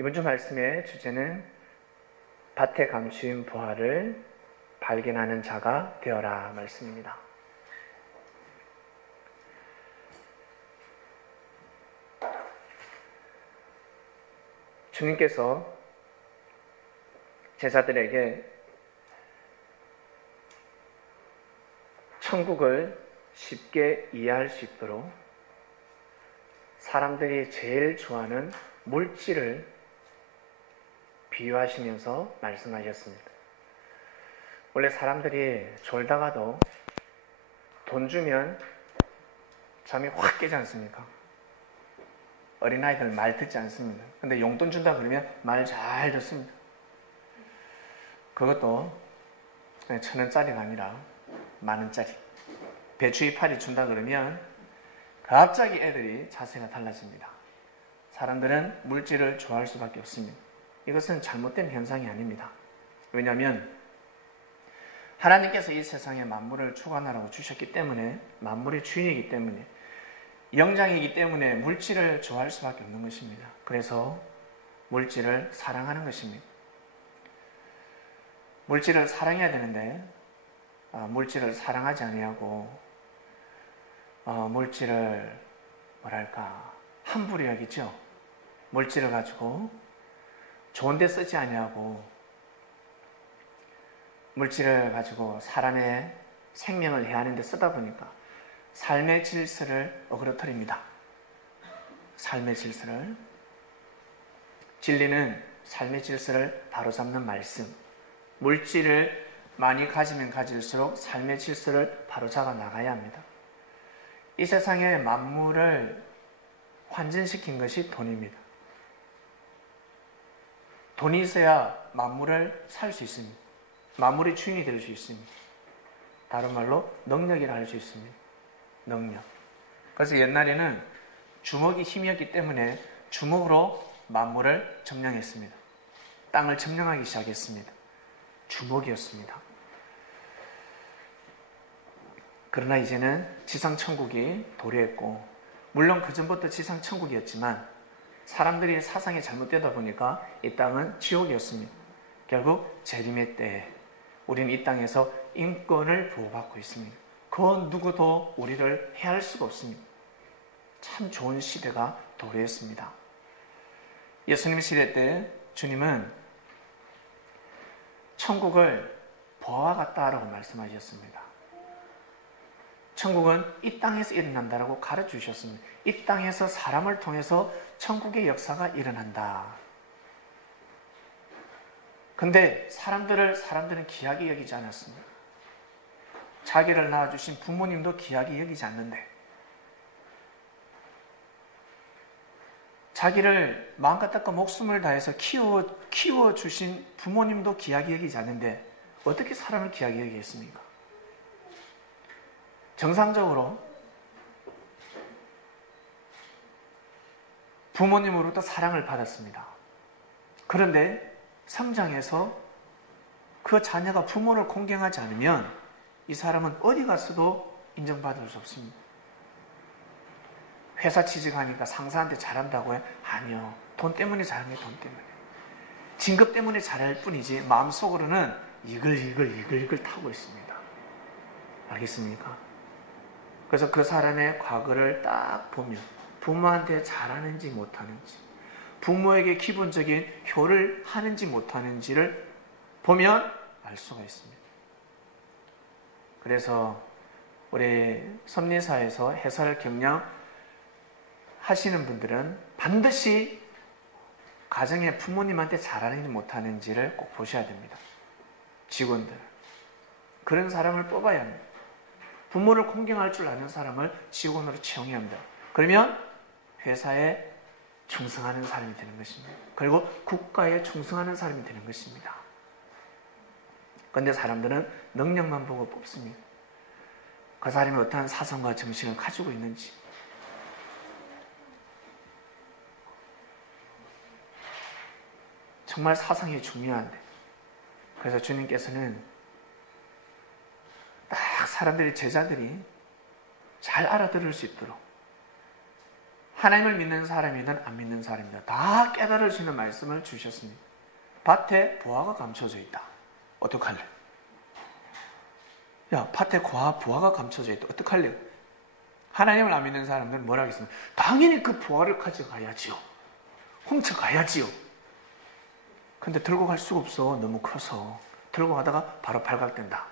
이번 주 말씀의 주제는 밭에 감추인 보화를 발견하는 자가 되어라 말씀입니다. 주님께서 제자들에게 천국을 쉽게 이해할 수 있도록 사람들이 제일 좋아하는 물질을 비유하시면서 말씀하셨습니다. 원래 사람들이 졸다가도 돈 주면 잠이 확 깨지 않습니까? 어린아이들 말 듣지 않습니다. 근데 용돈 준다 그러면 말 잘 듣습니다. 그것도 1,000원짜리가 아니라 10,000원짜리. 배추 이파리 준다 그러면 갑자기 애들이 자세가 달라집니다. 사람들은 물질을 좋아할 수밖에 없습니다. 이것은 잘못된 현상이 아닙니다. 왜냐하면 하나님께서 이 세상에 만물을 주관하라고 주셨기 때문에, 만물의 주인이기 때문에, 영장이기 때문에 물질을 좋아할 수밖에 없는 것입니다. 그래서 물질을 사랑하는 것입니다. 물질을 사랑해야 되는데 물질을 사랑하지 아니하고 물질을 함부로 여기죠. 물질을 가지고 좋은 데 쓰지 아니하고 물질을 가지고 사람의 생명을 해하는 데 쓰다 보니까 삶의 질서를 어그러뜨립니다. 삶의 질서를. 진리는 삶의 질서를 바로잡는 말씀. 물질을 많이 가지면 가질수록 삶의 질서를 바로잡아 나가야 합니다. 이 세상의 만물을 환전시킨 것이 돈입니다. 돈이 있어야 만물을 살 수 있습니다. 만물의 주인이 될 수 있습니다. 다른 말로 능력이라 할 수 있습니다. 능력. 그래서 옛날에는 주먹이 힘이었기 때문에 주먹으로 만물을 점령했습니다. 땅을 점령하기 시작했습니다. 주먹이었습니다. 그러나 이제는 지상천국이 도래했고, 물론 그 전부터 지상천국이었지만 사람들이 사상이 잘못되다 보니까 이 땅은 지옥이었습니다. 결국 재림의 때에 우리는 이 땅에서 인권을 보호받고 있습니다. 그 누구도 우리를 해할 수가 없습니다. 참 좋은 시대가 도래했습니다. 예수님 시대 때 주님은 천국을 보화와 같다라고 말씀하셨습니다. 천국은 이 땅에서 일어난다라고 가르치셨습니다. 이 땅에서 사람을 통해서 천국의 역사가 일어난다. 근데 사람들은 귀하게 여기지 않았습니다. 자기를 낳아주신 부모님도 귀하게 여기지 않는데, 자기를 마음과 뜻과 목숨을 다해서 키워주신 부모님도 귀하게 여기지 않는데 어떻게 사람을 귀하게 여기겠습니까? 정상적으로 부모님으로부터 사랑을 받았습니다. 그런데 성장해서 그 자녀가 부모를 공경하지 않으면 이 사람은 어디 가서도 인정받을 수 없습니다. 회사 취직하니까 상사한테 잘한다고 해? 아니요. 돈 때문에 잘하는 게 돈 때문에. 진급 때문에 잘할 뿐이지 마음속으로는 이글 타고 있습니다. 알겠습니까? 그래서 그 사람의 과거를 딱 보면 부모한테 잘하는지 못하는지, 부모에게 기본적인 효를 하는지 못하는지를 보면 알 수가 있습니다. 그래서 우리 섭리사에서 해설 경영 하시는 분들은 반드시 가정에 부모님한테 잘하는지 못하는지를 꼭 보셔야 됩니다. 직원들. 그런 사람을 뽑아야 합니다. 부모를 공경할 줄 아는 사람을 직원으로 채용해야 합니다. 그러면 회사에 충성하는 사람이 되는 것입니다. 그리고 국가에 충성하는 사람이 되는 것입니다. 그런데 사람들은 능력만 보고 뽑습니다. 그 사람이 어떠한 사상과 정신을 가지고 있는지, 정말 사상이 중요한데, 그래서 주님께서는 딱 사람들이, 제자들이 잘 알아들을 수 있도록 하나님을 믿는 사람이든 안 믿는 사람이든 다 깨달을 수 있는 말씀을 주셨습니다. 밭에 보화가 감춰져 있다. 어떡할래? 야, 밭에 보화가 감춰져 있다. 어떡할래? 하나님을 안 믿는 사람들은 뭐라 하겠습니까? 당연히 그 보화를 가져가야지요. 훔쳐가야지요. 근데 들고 갈 수가 없어. 너무 커서. 들고 가다가 바로 발각된다.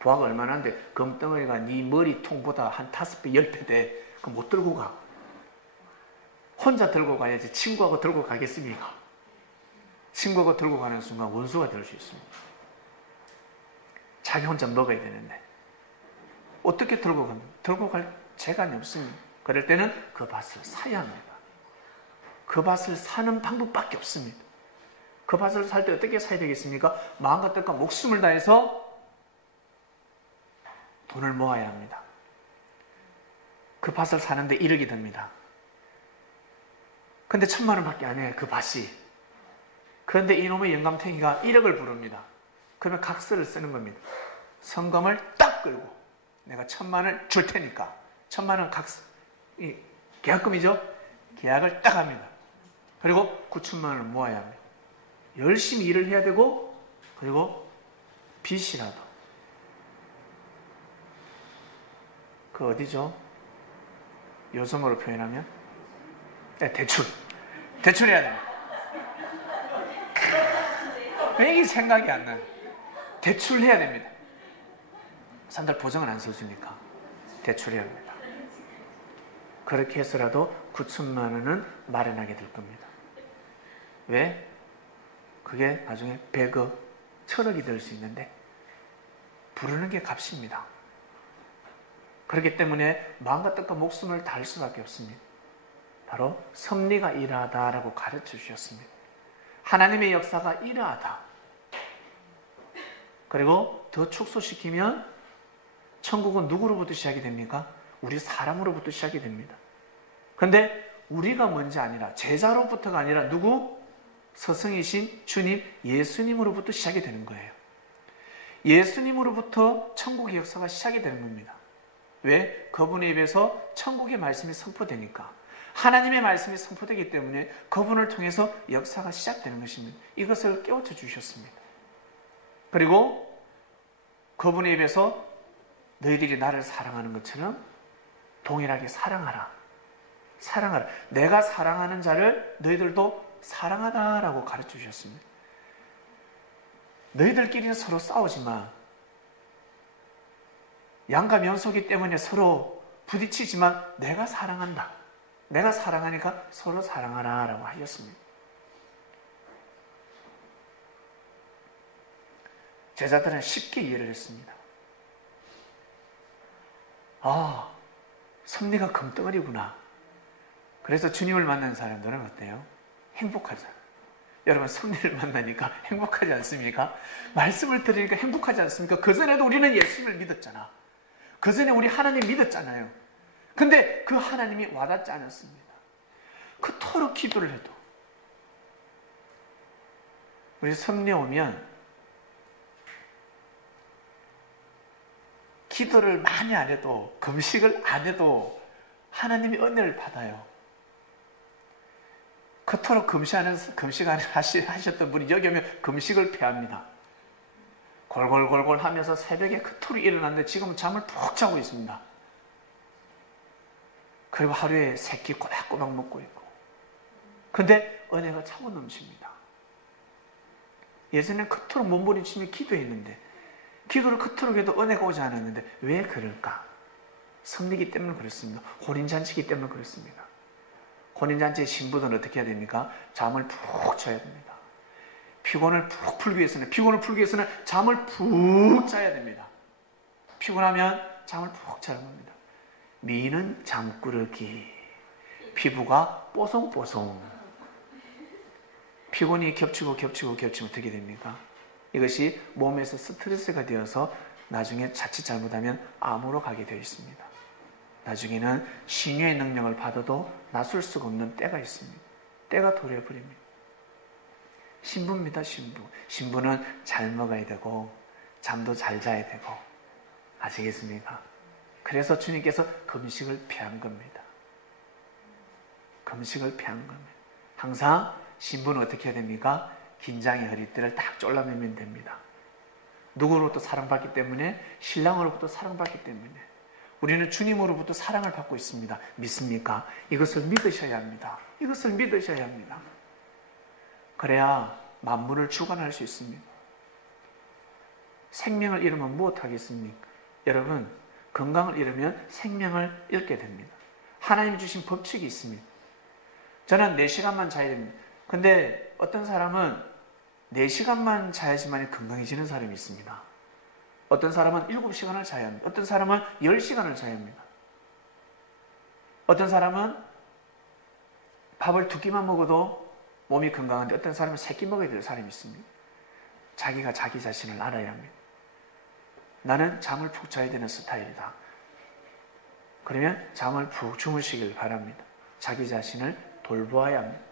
보화가 얼마나 한데 금덩어리가 네 머리통보다 한 5배, 10배 돼. 그럼 못 들고 가. 혼자 들고 가야지 친구하고 들고 가겠습니까? 친구하고 들고 가는 순간 원수가 될 수 있습니다. 자기 혼자 먹어야 되는데 어떻게 들고 갑니까? 들고 갈 재간이 없습니다. 그럴 때는 그 밭을 사야 합니다. 그 밭을 사는 방법밖에 없습니다. 그 밭을 살 때 어떻게 사야 되겠습니까? 마음과 뜻과 목숨을 다해서 돈을 모아야 합니다. 그 밭을 사는데 1억이 듭니다. 근데 1,000만 원밖에 안 해, 그 밭이. 그런데 이놈의 영감탱이가 1억을 부릅니다. 그러면 각서를 쓰는 겁니다. 성금을 딱 끌고 내가 1,000만 원을 줄 테니까 1,000만 원 계약금이죠? 계약을 딱 합니다. 그리고 9천만 원을 모아야 합니다. 열심히 일을 해야 되고 그리고 빚이라도 그 어디죠? 요성어로 표현하면 대출해야 됩니다. 이게 생각이 안 나요. 대출해야 됩니다. 사람들 보증을 안 써주니까 대출해야 합니다. 그렇게 해서라도 9천만 원은 마련하게 될 겁니다. 왜? 그게 나중에 100억, 1,000억이 될 수 있는데 부르는 게 값입니다. 그렇기 때문에 마음과 뜻과 목숨을 다할 수밖에 없습니다. 바로 섭리가 이러하다라고 가르쳐 주셨습니다. 하나님의 역사가 이러하다. 그리고 더 축소시키면 천국은 누구로부터 시작이 됩니까? 우리 사람으로부터 시작이 됩니다. 그런데 우리가 먼저 아니라 제자로부터가 아니라 누구? 스승이신 주님 예수님으로부터 시작이 되는 거예요. 예수님으로부터 천국의 역사가 시작이 되는 겁니다. 왜? 그분의 입에서 천국의 말씀이 선포되니까. 하나님의 말씀이 선포되기 때문에 그분을 통해서 역사가 시작되는 것입니다. 이것을 깨우쳐 주셨습니다. 그리고 그분의 입에서 너희들이 나를 사랑하는 것처럼 동일하게 사랑하라. 사랑하라. 내가 사랑하는 자를 너희들도 사랑하다라고 가르쳐 주셨습니다. 너희들끼리는 서로 싸우지 마. 양과 면소기 때문에 서로 부딪히지만 내가 사랑한다. 내가 사랑하니까 서로 사랑하라 라고 하셨습니다. 제자들은 쉽게 이해를 했습니다. 아, 섭리가 금덩어리구나. 그래서 주님을 만난 사람들은 어때요? 행복하잖아요. 여러분, 섭리를 만나니까 행복하지 않습니까? 말씀을 들으니까 행복하지 않습니까? 그전에도 우리는 예수님을 믿었잖아. 그전에 우리 하나님 믿었잖아요. 근데 그 하나님이 와닿지 않았습니다. 그토록 기도를 해도. 우리 섭리에 오면 기도를 많이 안 해도, 금식을 안 해도 하나님이 은혜를 받아요. 그토록 금식 안 하셨던 분이 여기 오면 금식을 패합니다. 골골골골 하면서 새벽에 그토록 일어났는데 지금은 잠을 푹 자고 있습니다. 그리고 하루에 세 끼 꼬박꼬박 먹고 있고. 근데 은혜가 차고 넘칩니다. 예전에는 그토록 몸부림치며 기도했는데, 기도를 그토록 해도 은혜가 오지 않았는데 왜 그럴까? 섭리기 때문에 그렇습니다. 혼인잔치기 때문에 그렇습니다. 혼인잔치의 신부들은 어떻게 해야 됩니까? 잠을 푹 자야 됩니다. 피곤을 푹 풀기 위해서는 잠을 푹 자야 됩니다. 피곤하면 잠을 푹 자는 겁니다. 미는 잠꾸러기, 피부가 뽀송뽀송. 피곤이 겹치고 어떻게 됩니까? 이것이 몸에서 스트레스가 되어서 나중에 자칫 잘못하면 암으로 가게 되어 있습니다. 나중에는 신유의 능력을 받아도 나설 수가 없는 때가 있습니다. 때가 도래해버립니다. 신부입니다, 신부. 신부는 잘 먹어야 되고 잠도 잘 자야 되고. 아시겠습니까? 그래서 주님께서 금식을 피한 겁니다. 금식을 피하는 겁니다. 항상 신부는 어떻게 해야 됩니까? 긴장의 허리띠를 딱 졸라매면 됩니다. 누구로부터 사랑받기 때문에? 신랑으로부터 사랑받기 때문에. 우리는 주님으로부터 사랑을 받고 있습니다. 믿습니까? 이것을 믿으셔야 합니다. 이것을 믿으셔야 합니다. 그래야 만물을 주관할 수 있습니다. 생명을 잃으면 무엇하겠습니까? 여러분, 건강을 잃으면 생명을 잃게 됩니다. 하나님이 주신 법칙이 있습니다. 저는 4시간만 자야 됩니다. 근데 어떤 사람은 4시간만 자야지만 건강해지는 사람이 있습니다. 어떤 사람은 7시간을 자야 합니다. 어떤 사람은 10시간을 자야 합니다. 어떤 사람은 밥을 2끼만 먹어도 몸이 건강한데 어떤 사람은 3끼 먹어야 될 사람이 있습니다. 자기가 자기 자신을 알아야 합니다. 나는 잠을 푹 자야 되는 스타일이다. 그러면 잠을 푹 주무시길 바랍니다. 자기 자신을 돌보아야 합니다.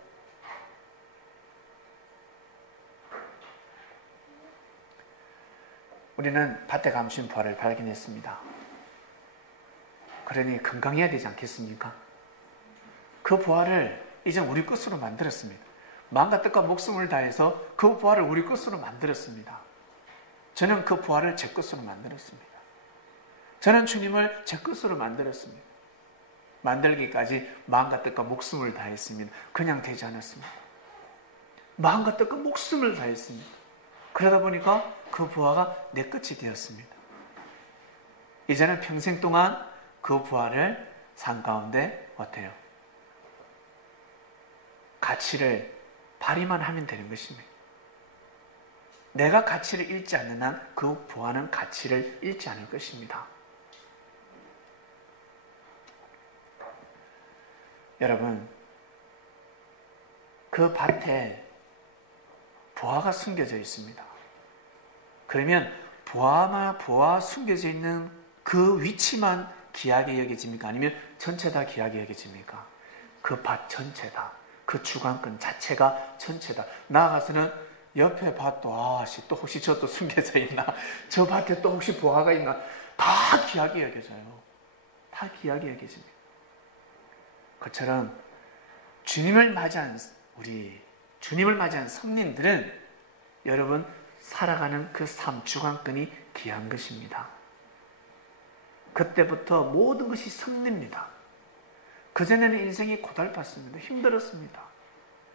우리는 밭에 감춘 부활을 발견했습니다. 그러니 건강해야 되지 않겠습니까? 그 부활을 이제 우리 것으로 만들었습니다. 마음과 뜻과 목숨을 다해서 그 부활을 우리 것으로 만들었습니다. 저는 그 부활을 제 것으로 만들었습니다. 저는 주님을 제 것으로 만들었습니다. 만들기까지 마음과 뜻과 목숨을 다했습니다. 그냥 되지 않았습니다. 마음과 뜻과 목숨을 다했습니다. 그러다 보니까 그 부활가 내 것이 되었습니다. 이제는 평생 동안 그 부활을 삶 가운데 어때요? 가치를 발휘만 하면 되는 것입니다. 내가 가치를 잃지 않는 한 그 부활은 가치를 잃지 않을 것입니다. 여러분, 그 밭에 보화가 숨겨져 있습니다. 그러면 보화 숨겨져 있는 그 위치만 귀하게 여겨집니까? 아니면 전체 다 귀하게 여겨집니까? 그 밭 전체다. 그 주관권 자체가 전체다. 나아가서는 옆에 밭도 또 혹시 저도 숨겨져 있나? 저 밭에 또 혹시 보화가 있나? 다 귀하게 여겨져요. 다 귀하게 여겨집니다. 그처럼 주님을 맞이한 주님을 맞이한 성린들은 여러분 살아가는 그 삶 주관권이 귀한 것입니다. 그때부터 모든 것이 성립니다. 그전에는 인생이 고달팠습니다. 힘들었습니다.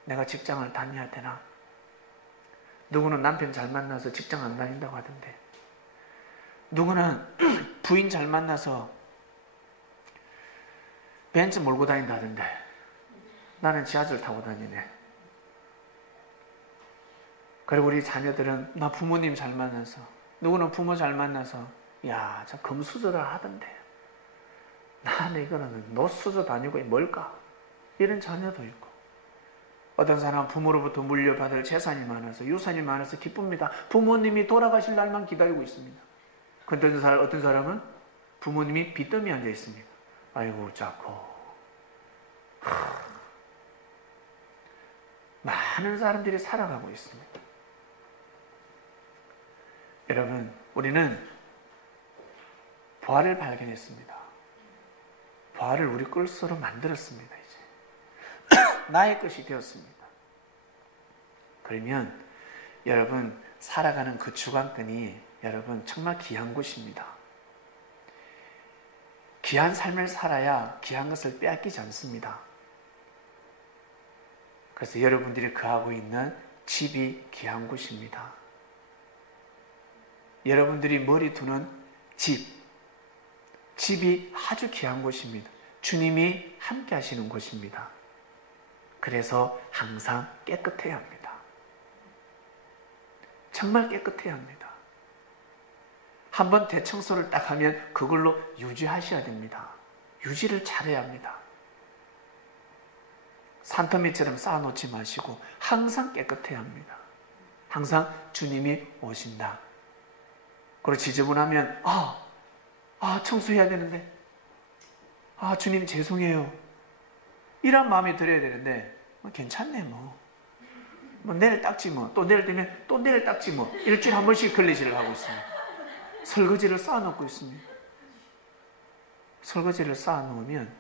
내가 직장을 다녀야 되나? 누구는 남편 잘 만나서 직장 안 다닌다고 하던데, 누구는 부인 잘 만나서 벤츠 몰고 다닌다 하던데, 나는 지하철 타고 다니네. 그리고 우리 자녀들은 나 부모님 잘 만나서, 누구는 부모 잘 만나서 저 금수저라 하던데, 나는 이거는 노수저 다니고 뭘까? 이런 자녀도 있고, 어떤 사람은 부모로부터 물려받을 재산이 많아서, 유산이 많아서 기쁩니다. 부모님이 돌아가실 날만 기다리고 있습니다. 그런데 어떤 사람은 부모님이 빚더미에 앉아 있습니다. 아이고 자꾸 많은 사람들이 살아가고 있습니다. 여러분, 우리는 부활을 발견했습니다. 부활을 우리 것으로 만들었습니다. 이제 나의 것이 되었습니다. 그러면 여러분 살아가는 그 주관권이 여러분 정말 귀한 것입니다. 귀한 삶을 살아야 귀한 것을 빼앗기지 않습니다. 그래서 여러분들이 거하고 있는 집이 귀한 곳입니다. 여러분들이 머리 두는 집이 아주 귀한 곳입니다. 주님이 함께 하시는 곳입니다. 그래서 항상 깨끗해야 합니다. 정말 깨끗해야 합니다. 한번 대청소를 딱 하면 그걸로 유지하셔야 됩니다. 유지를 잘해야 합니다. 산더미처럼 쌓아놓지 마시고 항상 깨끗해야 합니다. 항상 주님이 오신다. 그리고 지저분하면 청소해야 되는데, 주님 죄송해요, 이런 마음이 들어야 되는데, 괜찮네 뭐 내일 닦지 또 내일 되면 또 내일 닦지 일주일에 한 번씩 걸레질을 하고 있습니다. 설거지를 쌓아놓고 있습니다. 설거지를 쌓아놓으면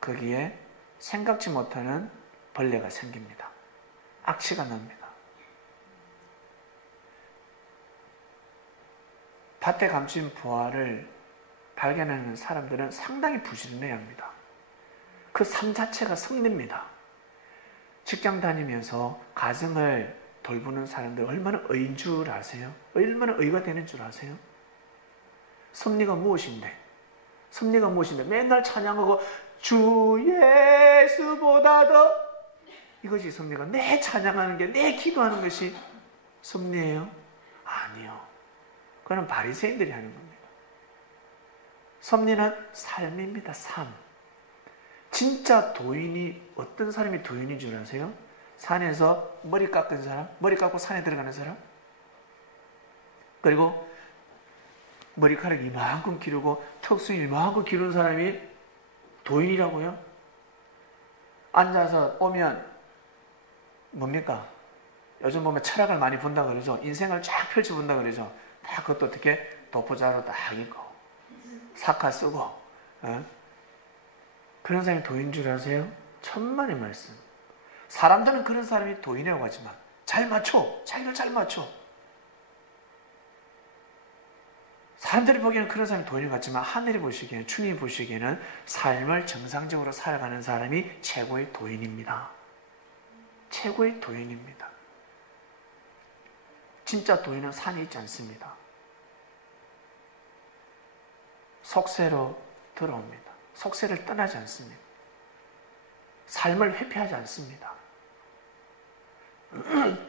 거기에 생각지 못하는 벌레가 생깁니다. 악취가 납니다. 밭에 감춘 부활을 발견하는 사람들은 상당히 부지런해야 합니다. 그 삶 자체가 섭리입니다. 직장 다니면서 가정을 돌보는 사람들 얼마나 의인 줄 아세요? 얼마나 의가 되는 줄 아세요? 섭리가 무엇인데? 섭리가 무엇인데? 맨날 찬양하고 주 예수보다 더 이것이 섭리가 내 찬양하는 게 내 기도하는 것이 섭리예요? 아니요. 그건 바리새인들이 하는 겁니다. 섭리는 삶입니다. 삶. 진짜 도인이 어떤 사람이 도인인 줄 아세요? 산에서 머리 깎은 사람, 머리 깎고 산에 들어가는 사람, 그리고 머리카락 이만큼 기르고 턱수 이만큼 기른 사람이 도인이라고요? 앉아서 오면 뭡니까? 요즘 보면 철학을 많이 본다 그러죠. 인생을 쫙 펼쳐본다 그러죠. 다 그것도 어떻게 도포자로 딱 있고 사카 쓰고 그런 사람이 도인 줄 아세요? 천만의 말씀. 사람들은 그런 사람이 도인이라고 하지만 잘 맞춰. 자기를 잘 맞춰. 사람들이 보기에는 그런 사람이 도인 같지만 하늘이 보시기에는, 주님이 보시기에는 삶을 정상적으로 살아가는 사람이 최고의 도인입니다. 최고의 도인입니다. 진짜 도인은 산에 있지 않습니다. 속세로 들어옵니다. 속세를 떠나지 않습니다. 삶을 회피하지 않습니다.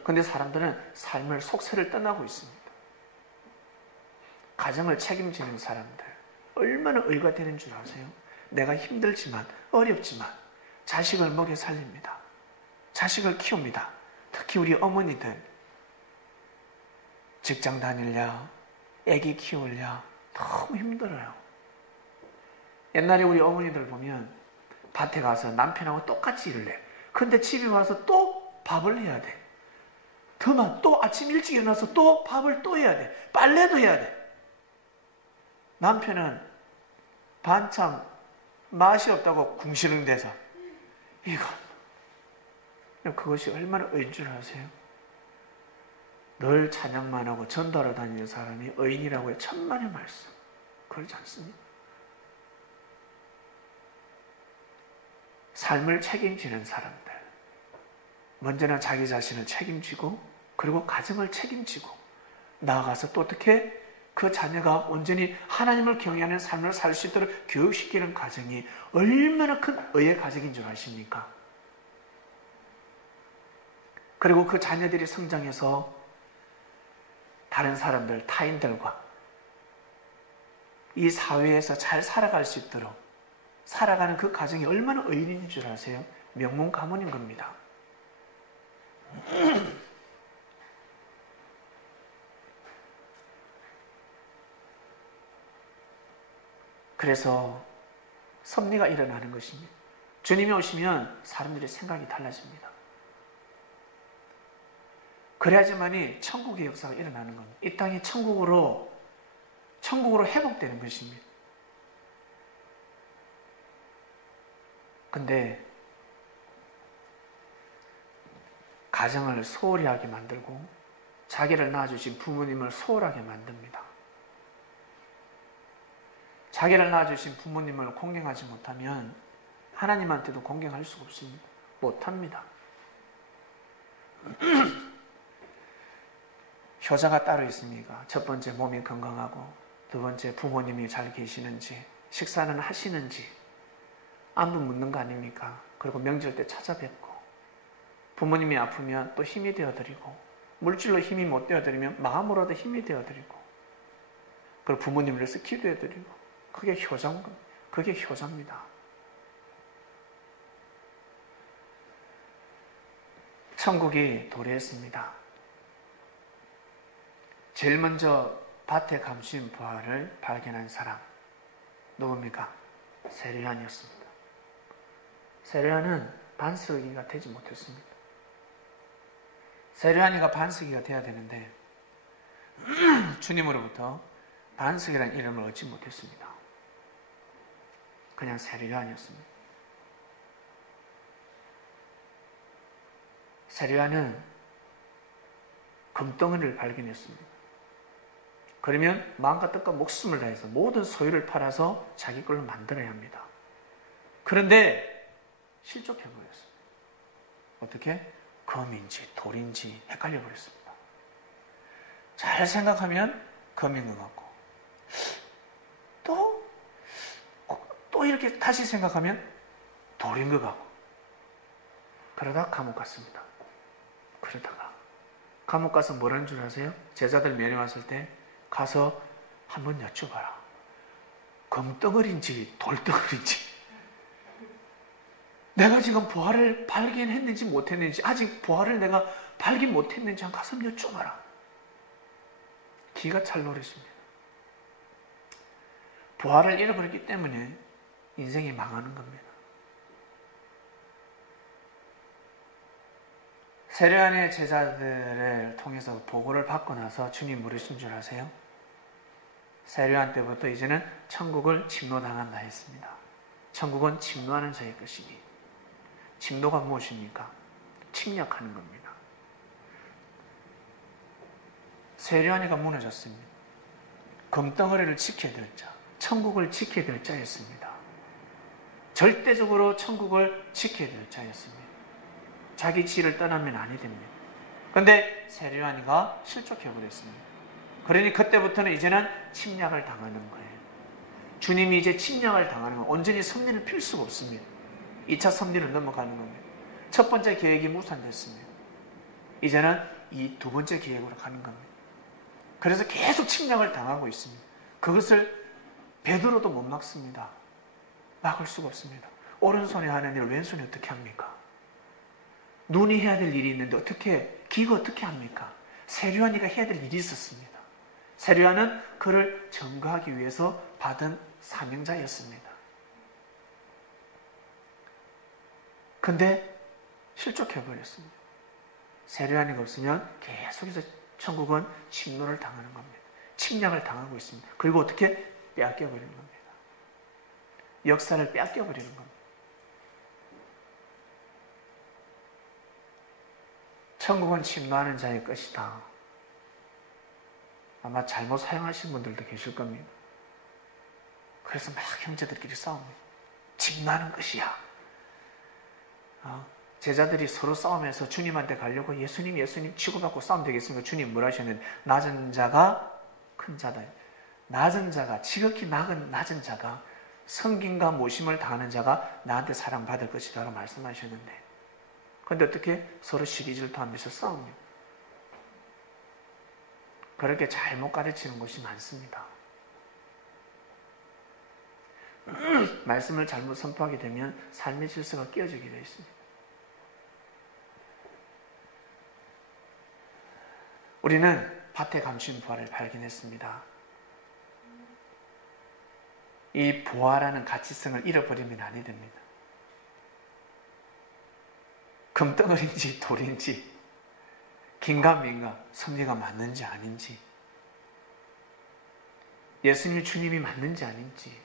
그런데 사람들은 삶을 속세를 떠나고 있습니다. 가정을 책임지는 사람들 얼마나 의가 되는 줄 아세요? 내가 힘들지만 어렵지만 자식을 먹여 살립니다. 자식을 키웁니다. 특히 우리 어머니들 직장 다닐랴 애기 키울랴 너무 힘들어요. 옛날에 우리 어머니들 보면 밭에 가서 남편하고 똑같이 일을 해. 근데 집에 와서 또 밥을 해야 돼. 더만 또 아침 일찍 일어나서 또 밥을 또 해야 돼. 빨래도 해야 돼. 남편은 반찬 맛이 없다고 궁시렁대서 그것이 얼마나 의인 줄 아세요? 늘 찬양만 하고 전도하러 다니는 사람이 의인이라고 해. 천만의 말씀. 그러지 않습니다. 삶을 책임지는 사람들. 먼저는 자기 자신을 책임지고 그리고 가정을 책임지고 나아가서 또 어떻게 그 자녀가 온전히 하나님을 경외하는 삶을 살 수 있도록 교육시키는 가정이 얼마나 큰 의의 가정인 줄 아십니까? 그리고 그 자녀들이 성장해서 다른 사람들, 타인들과 이 사회에서 잘 살아갈 수 있도록 살아가는 그 가정이 얼마나 의인인 줄 아세요? 명문 가문인 겁니다. 그래서 섭리가 일어나는 것입니다. 주님이 오시면 사람들의 생각이 달라집니다. 그래야지만이 천국의 역사가 일어나는 겁니다. 이 땅이 천국으로 회복되는 것입니다. 근데 가정을 소홀히 하게 만들고 자기를 낳아주신 부모님을 소홀하게 만듭니다. 자기를 낳아주신 부모님을 공경하지 못하면 하나님한테도 공경할 수가 없습니다. 못합니다. 효자가 따로 있습니까? 첫 번째 몸이 건강하고 두 번째 부모님이 잘 계시는지 식사는 하시는지 안부 묻는 거 아닙니까? 그리고 명절 때 찾아뵙고 부모님이 아프면 또 힘이 되어드리고 물질로 힘이 못 되어드리면 마음으로도 힘이 되어드리고 그리고 부모님을 위해서 기도해드리고 그게 효자인 겁니다. 그게 효자입니다. 천국이 도래했습니다. 제일 먼저 밭에 감춘 부활을 발견한 사람 누굽니까? 세례요한이었습니다. 세례요한은 반석이가 되지 못했습니다. 세례요한이가 반석이가 되어야 되는데 주님으로부터 반석이라는 이름을 얻지 못했습니다. 그냥 세례요한이었습니다. 세례요한은 금덩어리를 발견했습니다. 그러면 마음과 뜻과 목숨을 다해서 모든 소유를 팔아서 자기 걸로 만들어야 합니다. 그런데 실족해버렸어요. 어떻게? 금인지 돌인지 헷갈려버렸습니다. 잘 생각하면 금인 것 같고 또 이렇게 다시 생각하면 돌인 것 같고 그러다 감옥 갔습니다. 그러다가 감옥 가서 뭐라는 줄 아세요? 제자들 면회 왔을 때 가서 한번 여쭤봐라. 금덩어리인지 돌덩어리인지 내가 지금 부활을 발견했는지 못했는지 아직 부활을 내가 발견 못했는지 한 가서 여쭤봐라. 기가 찰 노릇입니다. 부활을 잃어버렸기 때문에 인생이 망하는 겁니다. 세례요한의 제자들을 통해서 보고를 받고 나서 주님 물으신 줄 아세요? 세례요한 때부터 이제는 천국을 침노당한다 했습니다. 천국은 침노하는 자의 것이니 침노가 무엇입니까? 침략하는 겁니다. 세례요한이가 무너졌습니다. 금덩어리를 지켜야 될 자, 천국을 지켜야 될 자였습니다. 절대적으로 천국을 지켜야 될 자였습니다. 자기 지를 떠나면 아니 됩니다. 그런데 세례요한이가 실족해버렸습니다. 그러니 그때부터는 이제는 침략을 당하는 거예요. 주님이 이제 침략을 당하는 거예요. 온전히 섭리를 필 수가 없습니다. 2차 섭리를 넘어가는 겁니다. 첫 번째 계획이 무산됐습니다. 이제는 이 두 번째 계획으로 가는 겁니다. 그래서 계속 침략을 당하고 있습니다. 그것을 베드로도 못 막습니다. 막을 수가 없습니다. 오른손에 하는 일을 왼손이 어떻게 합니까? 눈이 해야 될 일이 있는데 귀가 어떻게 합니까? 세례요한이가 해야 될 일이 있었습니다. 세례요한은 그를 증거하기 위해서 받은 사명자였습니다. 근데 실족해버렸습니다. 세례요한이가 없으면 계속해서 천국은 침노를 당하는 겁니다. 침략을 당하고 있습니다. 그리고 어떻게? 빼앗겨버리는 겁니다. 역사를 빼앗겨버리는 겁니다. 천국은 침노하는 자의 것이다. 아마 잘못 사용하신 분들도 계실 겁니다. 그래서 막 형제들끼리 싸웁니다. 침노하는 것이야. 제자들이 서로 싸우면서 주님한테 가려고 예수님 치고받고 싸우면 되겠습니까? 주님 뭐라 하셨는데 낮은 자가 큰 자다. 낮은 자가 지극히 낮은 자가 성김과 모심을 다하는 자가 나한테 사랑받을 것이다 라고 말씀하셨는데 그런데 어떻게? 서로 시기질투하면서 싸웁니다. 그렇게 잘못 가르치는 것이 많습니다. 말씀을 잘못 선포하게 되면 삶의 질서가 깨어지게 되어 있습니다. 우리는 밭에 감춘 부활을 발견했습니다. 이 부활하는 가치성을 잃어버리면 아니 됩니다. 금덩어리인지 돌인지 긴가 민가 섭리가 맞는지 아닌지 예수님 주님이 맞는지 아닌지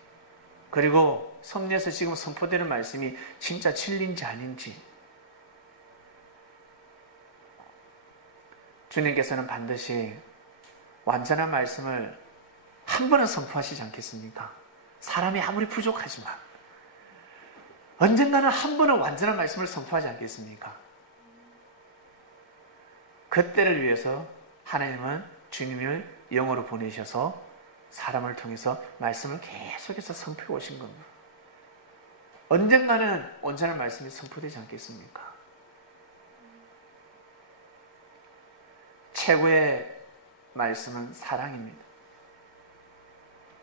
그리고 섭리에서 지금 선포되는 말씀이 진짜 진리인지 아닌지 주님께서는 반드시 완전한 말씀을 한 번은 선포하시지 않겠습니까? 사람이 아무리 부족하지만 언젠가는 한 번은 완전한 말씀을 선포하지 않겠습니까? 그때를 위해서 하나님은 주님을 영으로 보내셔서 사람을 통해서 말씀을 계속해서 선포해 오신 겁니다. 언젠가는 온전한 말씀이 선포되지 않겠습니까? 최고의 말씀은 사랑입니다.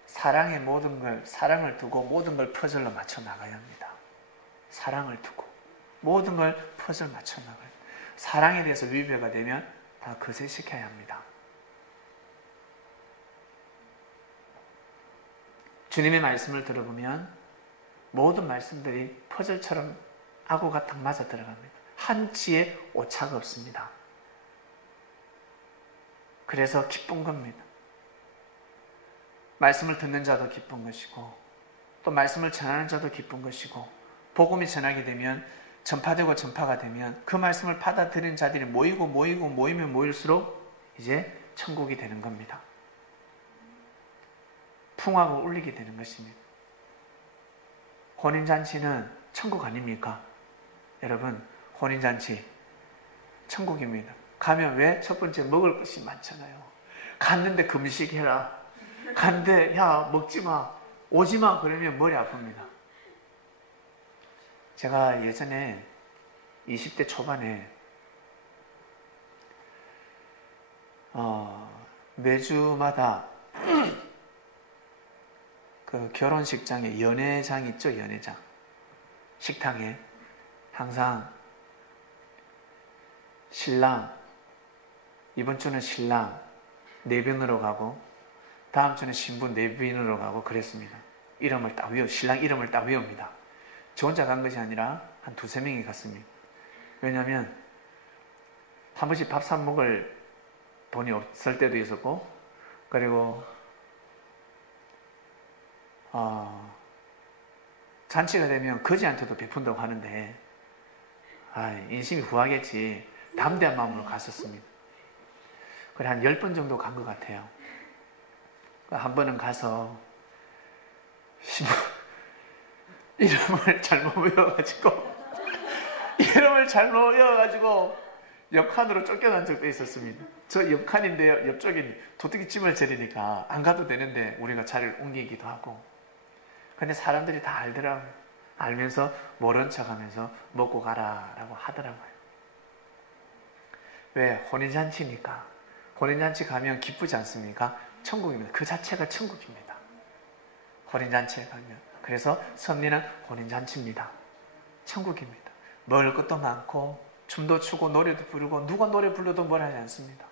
사랑을 두고 모든 걸 퍼즐로 맞춰 나가야 합니다. 사랑을 두고 모든 걸 퍼즐 맞춰 나가요. 사랑에 대해서 위배가 되면 다 거세시켜야 합니다. 주님의 말씀을 들어보면 모든 말씀들이 퍼즐처럼 아구가 딱 맞아 들어갑니다. 한치의 오차가 없습니다. 그래서 기쁜 겁니다. 말씀을 듣는 자도 기쁜 것이고 또 말씀을 전하는 자도 기쁜 것이고 복음이 전하게 되면 전파되고 전파가 되면 그 말씀을 받아들인 자들이 모이면 모일수록 이제 천국이 되는 겁니다. 풍화가 울리게 되는 것입니다. 혼인잔치는 천국 아닙니까? 여러분, 혼인잔치 천국입니다. 가면 왜? 첫 번째 먹을 것이 많잖아요. 갔는데 금식해라. 갔는데 야 먹지마, 오지마 그러면 머리 아픕니다. 제가 예전에 20대 초반에 매주마다 그 결혼식장에 연회장 있죠? 연회장 식당에 항상 신랑, 이번 주는 신랑 내빈으로 가고 다음 주는 신부 내빈으로 가고 그랬습니다. 신랑 이름을 딱 외웁니다. 저 혼자 간 것이 아니라 한 두세 명이 갔습니다. 왜냐하면 한 번씩 밥 사 먹을 돈이 없을 때도 있었고, 그리고 잔치가 되면 거지한테도 베푼다고 하는데 인심이 후하겠지 담대한 마음으로 갔었습니다. 그래 한 10번 정도 간 것 같아요. 한 번은 가서 이름을 잘못 외워가지고 옆칸으로 쫓겨난 적도 있었습니다. 저 옆칸인데요, 옆쪽에 도둑이찜을 저리니까 안 가도 되는데 우리가 자리를 옮기기도 하고. 근데 사람들이 다 알더라고요. 알면서 모른 척하면서 먹고 가라라고 하더라고요. 왜? 혼인잔치니까. 혼인잔치 가면 기쁘지 않습니까? 천국입니다. 그 자체가 천국입니다. 혼인잔치에 가면. 그래서 섭리는 혼인잔치입니다. 천국입니다. 먹을 것도 많고 춤도 추고 노래도 부르고, 누가 노래 불러도 뭘 하지 않습니다.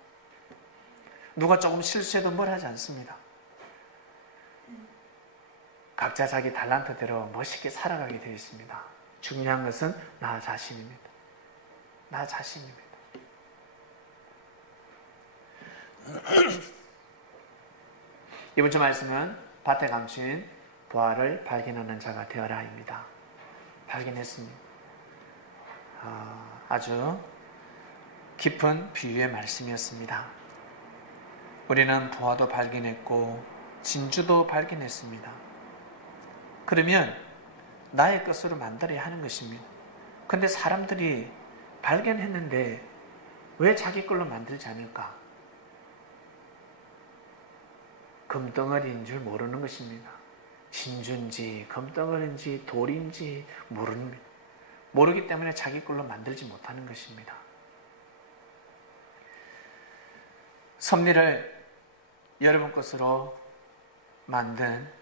누가 조금 실수해도 뭘 하지 않습니다. 각자 자기 달란트대로 멋있게 살아가게 되어 있습니다. 중요한 것은 나 자신입니다. 나 자신입니다. 이번 주 말씀은 밭에 감추인 부활을 발견하는 자가 되어라입니다. 발견했습니다. 아주 깊은 비유의 말씀이었습니다. 우리는 부화도 발견했고 진주도 발견했습니다. 그러면 나의 것으로 만들어야 하는 것입니다. 그런데 사람들이 발견했는데 왜 자기 걸로 만들지 않을까? 금덩어리인 줄 모르는 것입니다. 진주인지 금덩어리인지 돌인지 모르기 때문에 자기 걸로 만들지 못하는 것입니다. 섭리를 여러분 것으로 만든,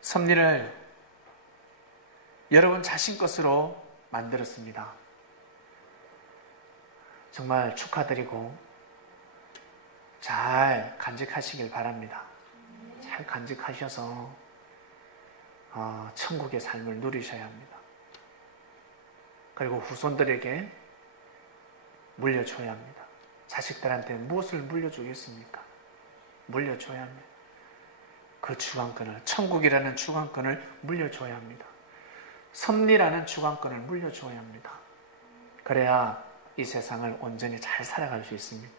섭리를 여러분 자신 것으로 만들었습니다. 정말 축하드리고 잘 간직하시길 바랍니다. 잘 간직하셔서 천국의 삶을 누리셔야 합니다. 그리고 후손들에게 물려줘야 합니다. 자식들한테 무엇을 물려주겠습니까? 물려줘야 합니다. 그 주관권을, 천국이라는 주관권을 물려줘야 합니다. 섭리라는 주관권을 물려줘야 합니다. 그래야 이 세상을 온전히 잘 살아갈 수 있습니다.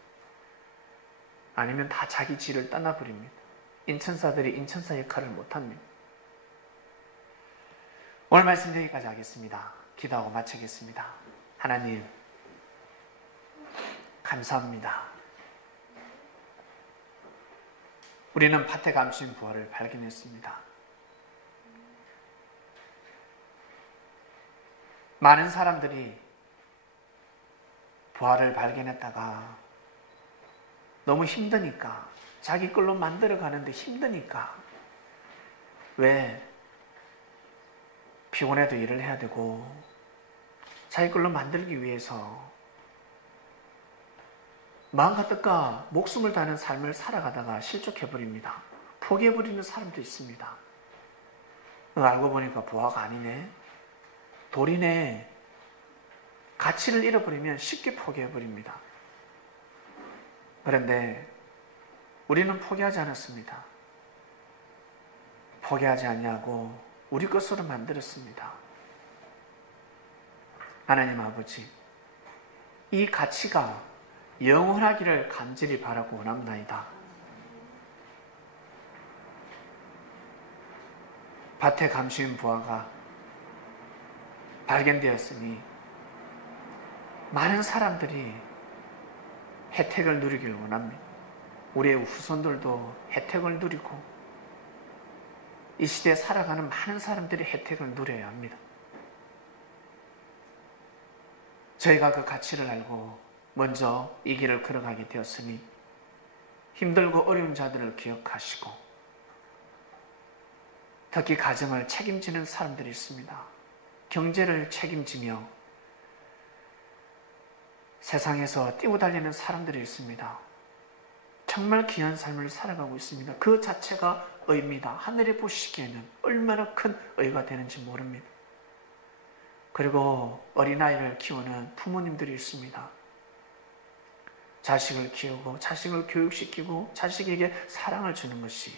아니면 다 자기 지를 떠나버립니다. 인천사들이 인천사 역할을 못합니다. 오늘 말씀 여기까지 하겠습니다. 기도하고 마치겠습니다. 하나님, 감사합니다. 우리는 밭에 감춘 부활을 발견했습니다. 많은 사람들이 부활을 발견했다가 너무 힘드니까, 자기 걸로 만들어 가는데 힘드니까, 왜 피곤해도 일을 해야 되고 자기 걸로 만들기 위해서 마음과 뜻과 목숨을 다하는 삶을 살아가다가 실족해버립니다. 포기해버리는 사람도 있습니다. 알고 보니까 부화가 아니네, 돌이네. 가치를 잃어버리면 쉽게 포기해버립니다. 그런데 우리는 포기하지 않았습니다. 포기하지 않냐고 우리 것으로 만들었습니다. 하나님 아버지, 이 가치가 영원하기를 간절히 바라고 원합나이다. 밭에 감추인 부화가 발견되었으니 많은 사람들이 혜택을 누리기를 원합니다. 우리의 후손들도 혜택을 누리고 이 시대에 살아가는 많은 사람들이 혜택을 누려야 합니다. 저희가 그 가치를 알고 먼저 이 길을 걸어가게 되었으니 힘들고 어려운 자들을 기억하시고 특히 가정을 책임지는 사람들이 있습니다. 경제를 책임지며 세상에서 뛰고 달리는 사람들이 있습니다. 정말 귀한 삶을 살아가고 있습니다. 그 자체가 의입니다. 하늘이 보시기에는 얼마나 큰 의가 되는지 모릅니다. 그리고 어린아이를 키우는 부모님들이 있습니다. 자식을 키우고 자식을 교육시키고 자식에게 사랑을 주는 것이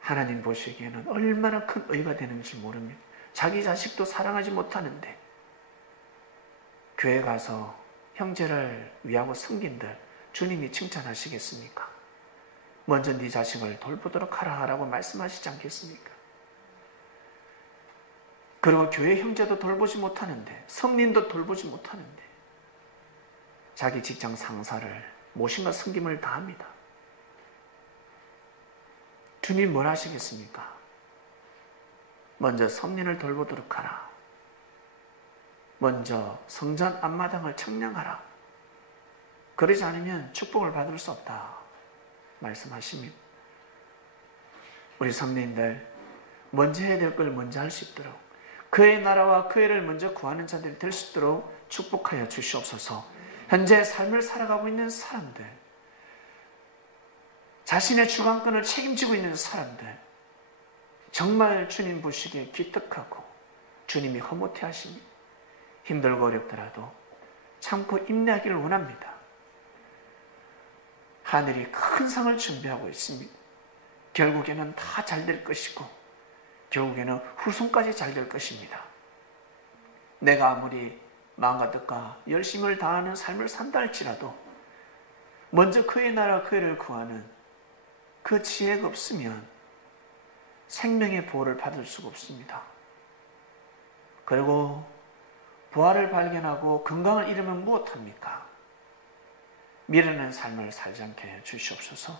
하나님 보시기에는 얼마나 큰 의가 되는지 모릅니다. 자기 자식도 사랑하지 못하는데 교회 가서 형제를 위하고 섬긴들 주님이 칭찬하시겠습니까? 먼저 네 자식을 돌보도록 하라 라고 말씀하시지 않겠습니까? 그리고 교회 형제도 돌보지 못하는데 성린도 돌보지 못하는데 자기 직장 상사를 모신과 섬김을 다합니다. 주님 뭘 하시겠습니까? 먼저 성린을 돌보도록 하라. 먼저 성전 앞마당을 청량하라. 그러지 않으면 축복을 받을 수 없다 말씀하십니다. 우리 성도님들 먼저 해야 될 걸 먼저 할 수 있도록 그의 나라와 그 애를 먼저 구하는 자들이 될 수 있도록 축복하여 주시옵소서. 현재 삶을 살아가고 있는 사람들, 자신의 주관권을 책임지고 있는 사람들, 정말 주님 보시기에 기특하고 주님이 허무해 하십니다. 힘들고 어렵더라도 참고 인내하기를 원합니다. 하늘이 큰 상을 준비하고 있습니다. 결국에는 다 잘 될 것이고 결국에는 후손까지 잘 될 것입니다. 내가 아무리 마음과 뜻과 열심을 다하는 삶을 산다 할지라도 먼저 그의 나라 그를 구하는 그 지혜가 없으면 생명의 보호를 받을 수가 없습니다. 그리고 부활을 발견하고 건강을 잃으면 무엇합니까? 미련한 삶을 살지 않게 해 주시옵소서.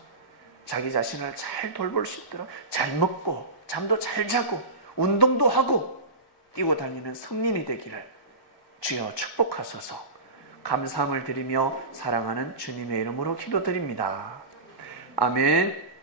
자기 자신을 잘 돌볼 수 있도록 잘 먹고 잠도 잘 자고 운동도 하고 뛰고 다니는 성린이 되기를 주여 축복하소서. 감사함을 드리며 사랑하는 주님의 이름으로 기도드립니다. 아멘.